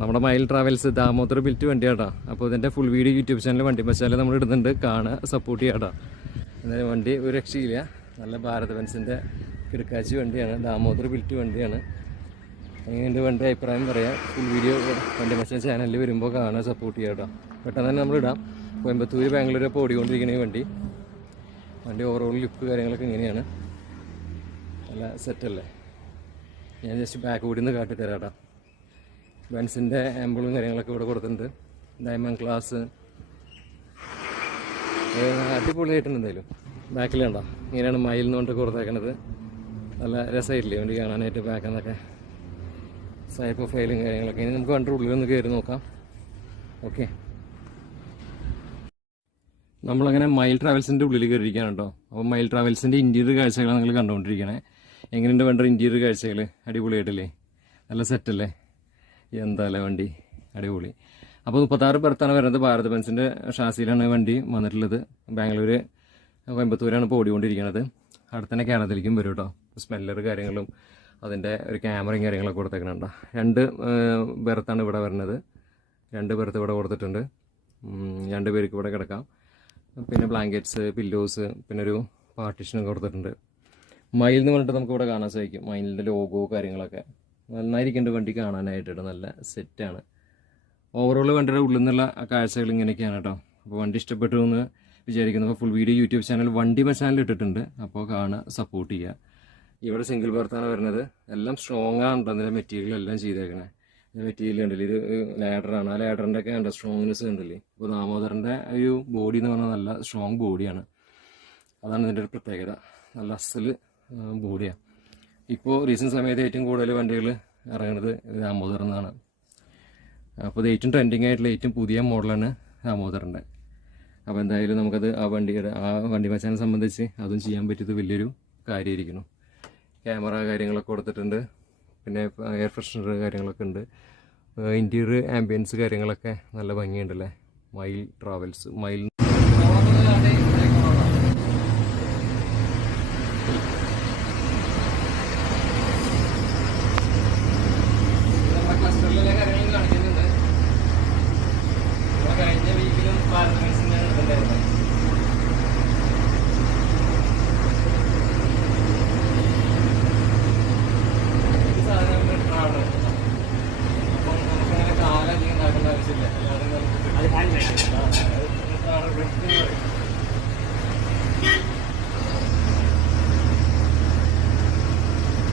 നമ്മുടെ mile travels Damodar built വണ്ടിയാട്ടാ. അപ്പോൾ ഇതിന്റെ ഫുൾ വീഡിയോ യൂട്യൂബ് ചാനൽ വണ്ടി മച്ചാല നമ്മൾ ഇടുന്നുണ്ട്. കാണുക സപ്പോർട്ട് ചെയ്യാട്ടാ. എന്നാലും വണ്ടി ഒരു രക്ഷയില്ല. നല്ല ഭാരത് ബെൻസിന്റെ കിടക്കാച്ചി വണ്ടിയാണ്. ദാമോദർ ബിൽറ്റ് വണ്ടിയാണ്. എങ്ങനെയുണ്ട് വണ്ടി അഭിപ്രായം പറയാം. ഫുൾ വീഡിയോ വണ്ടി മച്ചാല ചാനലിൽ വരുമ്പോൾ കാണാൻ സപ്പോർട്ട് ചെയ്യാട്ടോ. പെട്ടെന്ന് തന്നെ നമ്മൾ ഇടാം. കോയമ്പത്തൂർ ബാംഗ്ലൂർ ഇപ്പോൾ ഓടിക്കൊണ്ടിരിക്കുന്ന ഈ വണ്ടി. വണ്ടി ഓവറോൾ ലുക്ക് കാര്യങ്ങളൊക്കെ ഇങ്ങനെയാണ്. നല്ല സെറ്റല്ലേ ഞാൻ ജസ്റ്റ് ബാക്ക് കൂടി നിന്ന് കാട്ടിത്തരാം കേട്ടോ ബെൻസിന്റെ ആമ്പിളും കാര്യങ്ങളൊക്കെ ഇവിടെ കൊടുത്തിട്ടുണ്ട്. ഡയമണ്ട് ക്ലാസ് അടിപൊളിയായിട്ടുണ്ട് എന്തായാലും. ബാക്കിൽ കണ്ടോ? ഇങ്ങനെയാണ് മയിൽ കൊണ്ട് കൊടുത്തേക്കണത്. നല്ല രസമായിട്ടില്ലേ? വണ്ടി കാണാനായിട്ട് ബാക്കിൽ നിന്നൊക്കെ സൈപ്പ് ഫയലും കാര്യങ്ങളൊക്കെ. ഇനി നമുക്ക് വണ്ടി ഉള്ളിലൊന്ന് കയറി നോക്കാം. ഓക്കെ നമ്മളങ്ങനെ മൈൽ ട്രാവൽസിന്റെ ഉള്ളിൽ കയറിയിരിക്കുകയാണ് കേട്ടോ. അപ്പോൾ മൈൽ ട്രാവൽസിന്റെ ഇന്റീരിയർ കാഴ്ചകളാണ് നിങ്ങൾ കണ്ടുകൊണ്ടിരിക്കണേ. എങ്ങനെയുണ്ട് വേണ്ട ഇന്റീരിയർ കാഴ്ചകൾ അടിപൊളിയായിട്ടല്ലേ? നല്ല സെറ്റല്ലേ എന്താല്ലേ വണ്ടി അടിപൊളി. അപ്പോൾ മുപ്പത്താറ് ബർത്താണ് വരുന്നത്. ഭാരത് ബെൻസിന്റെ ഷാസിയിലാണ് വണ്ടി വന്നിട്ടുള്ളത്. ബാംഗ്ലൂർ കോയമ്പത്തൂരാണ് ഇപ്പോൾ ഓടിക്കൊണ്ടിരിക്കുന്നത് അവിടെ തന്നെ കേരളത്തിലേക്കും വരും കേട്ടോ സ്മെല്ലർ കാര്യങ്ങളും അതിന്റെ ഒരു ക്യാമറയും കാര്യങ്ങളൊക്കെ കൊടുത്തേക്കണുണ്ടോ. രണ്ട് ബെർത്താണ് ഇവിടെ വരുന്നത്. രണ്ട് ബെർത്ത് ഇവിടെ കൊടുത്തിട്ടുണ്ട്. രണ്ട് പേർക്ക് ഇവിടെ കിടക്കാം. പിന്നെ ബ്ലാങ്കറ്റ്സ് പില്ലോസ് പിന്നെ ഒരു പാർട്ടീഷനും കൊടുത്തിട്ടുണ്ട്. മയിൽ എന്ന് പറഞ്ഞിട്ട് നമുക്ക് ഇവിടെ കാണാൻ സാധിക്കും. മയിലിന്റെ ലോഗോ കാര്യങ്ങളൊക്കെ. നന്നായിരിക്കുന്നുണ്ട് വണ്ടി കാണാനായിട്ട് നല്ല സെറ്റാണ്. ഓവറോൾ വണ്ടിയുടെ ഉള്ളിൽ നിന്നുള്ള കാഴ്ചകൾ ഇങ്ങനെയൊക്കെയാണ് കേട്ടോ. അപ്പോൾ വണ്ടി ഇഷ്ടപ്പെട്ടു എന്ന് വിചാരിക്കുന്നു. അപ്പോൾ ഫുൾ വീഡിയോ യൂട്യൂബ് ചാനൽ വണ്ടി ചാനൽ ഇട്ടിട്ടുണ്ട്. അപ്പോൾ കാണുക സപ്പോർട്ട് ചെയ്യുക. ഇവിടെ സിംഗിൾ ബർത്താണ് വരുന്നത്. എല്ലാം സ്ട്രോങ് ആണ് അതിന്റെ മെറ്റീരിയൽ എല്ലാം ചെയ്തേക്കണേ. മെറ്റീരിയൽ ഉണ്ടല്ലേ ഇത് ലാഡറാണ് ആ ലാഡറിന്റെ ഒക്കെ ഉണ്ട് സ്ട്രോങ്നെസ് ഉണ്ടല്ലേ ഇപ്പോൾ ദാമോദറിന്റെ ഒരു ബോഡി എന്ന് പറഞ്ഞാൽ നല്ല സ്ട്രോങ് ബോഡിയാണ് അതാണ് ഇതിന്റെ ഒരു പ്രത്യേകത. നല്ല അസൽ ബോഡിയാണ് ഇപ്പോൾ റീസെന്റ് സമയത്ത് ഏറ്റവും കൂടുതൽ വണ്ടികൾ ഇറങ്ങുന്നത് ദാമോദർ എന്നാണ് അപ്പോൾ ഇത് ഏറ്റവും ട്രെൻഡിങ് ആയിട്ടുള്ള ഏറ്റവും പുതിയ മോഡലാണ് ദാമോദറിന്റെ അപ്പോൾ എന്തായാലും നമുക്കത് ആ വണ്ടിയുടെ ആ വണ്ടി മച്ചാനെ സംബന്ധിച്ച് അതും ചെയ്യാൻ പറ്റിയത് വലിയൊരു കാര്യമായിരിക്കുന്നു ക്യാമറ കാര്യങ്ങളൊക്കെ കൊടുത്തിട്ടുണ്ട്. പിന്നെ എയർ ഫ്രഷനർ കാര്യങ്ങളൊക്കെ ഉണ്ട്. ഇന്റീരിയർ ആംബിയൻസ് കാര്യങ്ങളൊക്കെ നല്ല ഭംഗിയുണ്ടല്ലേ? മൈൽ ട്രാവൽസ് മൈൽ ഇന്നലെ കരയും കാണിക്കുന്നുണ്ട്. കഴിഞ്ഞ വീക്കിലും പാർട്ട്നേഴ്സിന്റെ ഉണ്ടായിരുന്നു ആവശ്യമില്ല. എല്ലാവരും നമുക്ക്